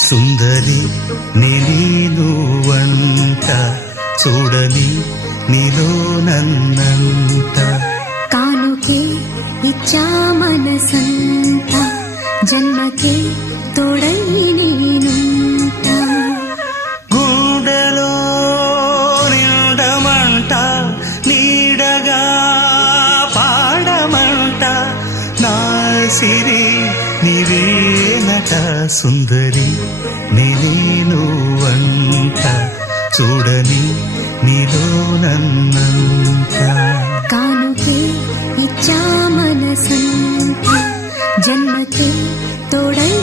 సుందరి నేను వంట చూడని నీలో నన్నంట కానుకే ఇచ్చా మనసంత జన్మకే తోడై నేనుంట గుండెలో నిండమంట నీడగా పాడమంట నా సిరి నీవేనట సుందరి నేను వంట చూడని నీలో నన్నంత కానుకే ఇచ్చా మనసంత జన్మకే తోడై